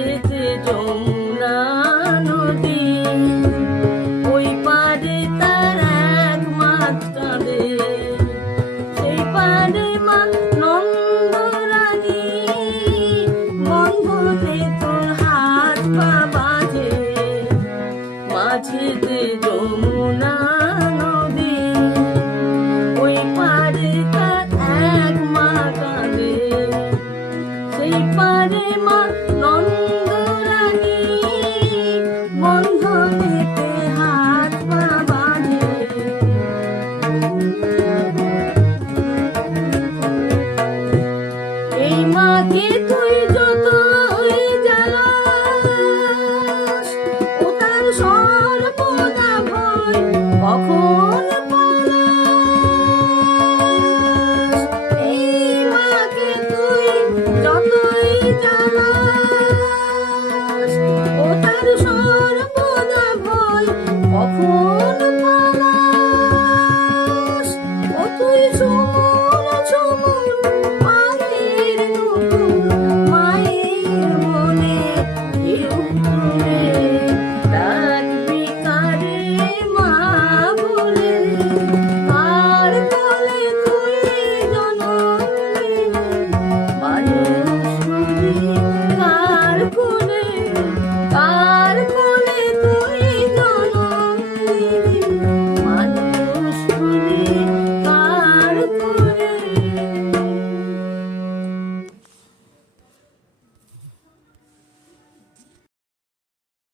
মাঝেতে যমুনা নদী, ওই পারে তার এক মাছ কাঁদে, সেই পারে মা নন্দরানী, বন্ধনে তোর হাত পা বাঁধে, মাঝেতে যমুনা নদী, ওই পারে তার এক মা কাঁদে, সেই পারে মা নন্দরানী, বন্ধনেতে হাত পা বাঁধে। এই মাকে তুই যতই জ্বালাস, ও তার সর্বদা ভয় কখন পালাস। এই মাকে তুই যতই জ্বালাস, ও তার সর্বদা ভয় কখন পালাস। ও তুই সুমন সুমন মায়ের নূপুর, মায়ের মনে ঢেউ তুলে ডাকবি কারে মা বলে। কার কোলে তুই জনম নিলি, মানুষ হলি কার কোলে, কার কোলে তুই জনম নিলি, মানুষ হলি কার কোলে।